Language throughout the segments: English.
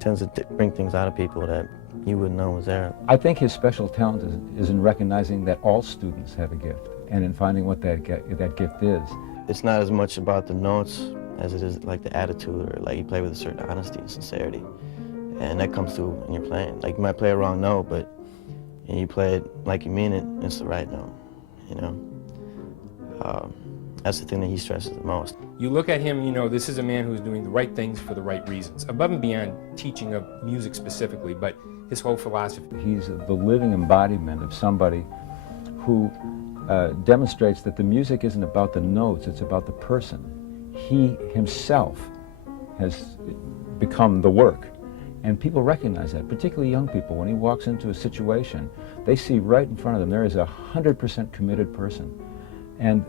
tends to bring things out of people that you wouldn't know was there. I think his special talent is in recognizing that all students have a gift and in finding what that gift is. It's not as much about the notes as it is like the attitude, or like you play with a certain honesty and sincerity. And that comes through when you're playing. Like you might play a wrong note, but and you play it like you mean it, it's the right note, you know? That's the thing that he stresses the most. You look at him, you know, this is a man who's doing the right things for the right reasons, above and beyond teaching of music specifically, but his whole philosophy. He's the living embodiment of somebody who demonstrates that the music isn't about the notes, it's about the person. He himself has become the work. And people recognize that, particularly young people. When he walks into a situation, they see right in front of them there is a 100% committed person. And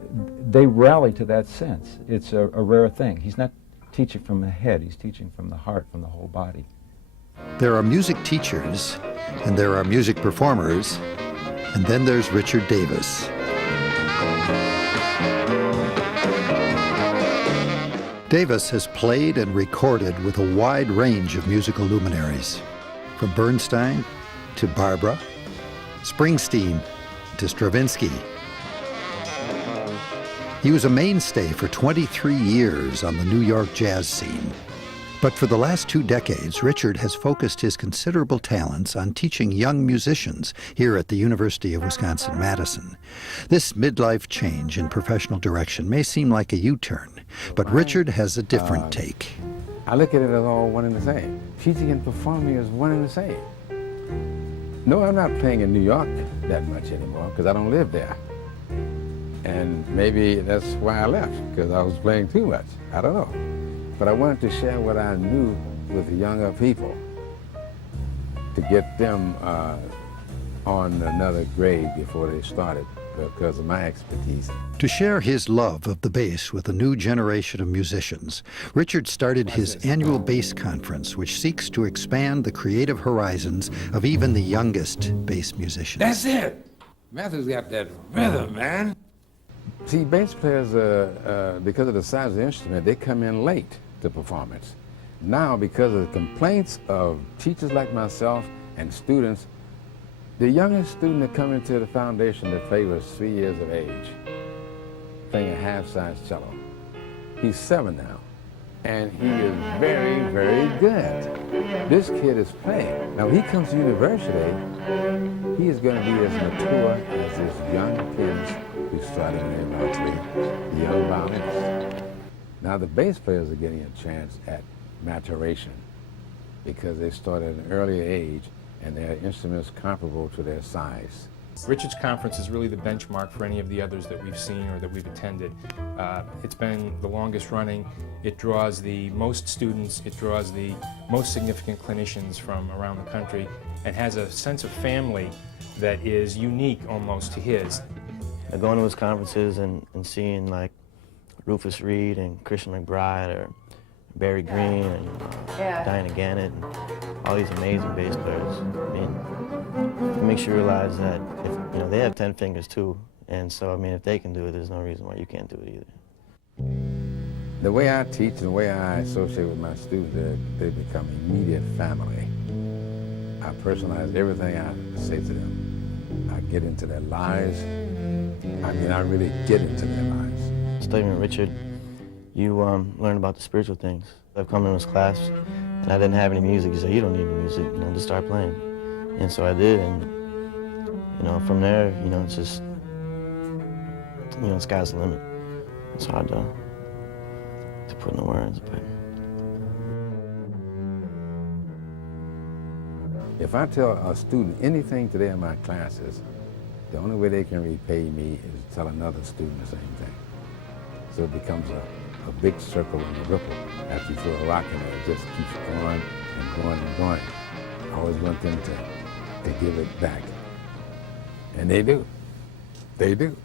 they rally to that sense. It's a rare thing. He's not teaching from the head, he's teaching from the heart, from the whole body. There are music teachers, and there are music performers, and then there's Richard Davis. Davis has played and recorded with a wide range of musical luminaries, from Bernstein to Barbara, Springsteen to Stravinsky. He was a mainstay for 23 years on the New York jazz scene. But for the last 2 decades, Richard has focused his considerable talents on teaching young musicians here at the University of Wisconsin-Madison. This midlife change in professional direction may seem like a U-turn, but Richard has a different take. I look at it as all one and the same. Teaching and performing is one and the same. No, I'm not playing in New York that much anymore because I don't live there. And maybe that's why I left, because I was playing too much. I don't know. But I wanted to share what I knew with the younger people to get them on another grade before they started because of my expertise. To share his love of the bass with a new generation of musicians, Richard started his annual bass conference, which seeks to expand the creative horizons of even the youngest bass musicians. That's it! Matthew's got that rhythm, man. See, bass players, because of the size of the instrument, they come in late to performance. Now, because of the complaints of teachers like myself and students, the youngest student that come into the foundation that play was 3 years of age, playing a half-size cello. He's 7 now, and he is very, very good. This kid is playing. Now, when he comes to university, he is going to be as mature as these young kids who started in their early, the young violinists. Now, the bass players are getting a chance at maturation because they start at an earlier age and their instruments comparable to their size. Richard's conference is really the benchmark for any of the others that we've seen or that we've attended. It's been the longest running. It draws the most students, it draws the most significant clinicians from around the country, and has a sense of family that is unique almost to his. Going to his conferences and seeing like Rufus Reid and Christian McBride or Barry Green and Diana Gannett and all these amazing bass players. I mean, it makes you realize that if, you know, they have 10 fingers too, and so I mean, if they can do it, there's no reason why you can't do it either. The way I teach and the way I associate with my students, they become immediate family. I personalize everything I say to them. I get into their lives. I mean, I really get into their lives. Studying with Richard, you learn about the spiritual things. I've come in his class, and I didn't have any music. He said, "You don't need any music," and I just start playing. And so I did, and you know, from there, you know, it's just, you know, sky's the limit. It's hard to put into words, but. If I tell a student anything today in my classes, the only way they can repay me is to tell another student the same thing. So it becomes a big circle and a ripple. After you throw a rock in it, it just keeps going and going and going. I always want them to give it back. And they do. They do.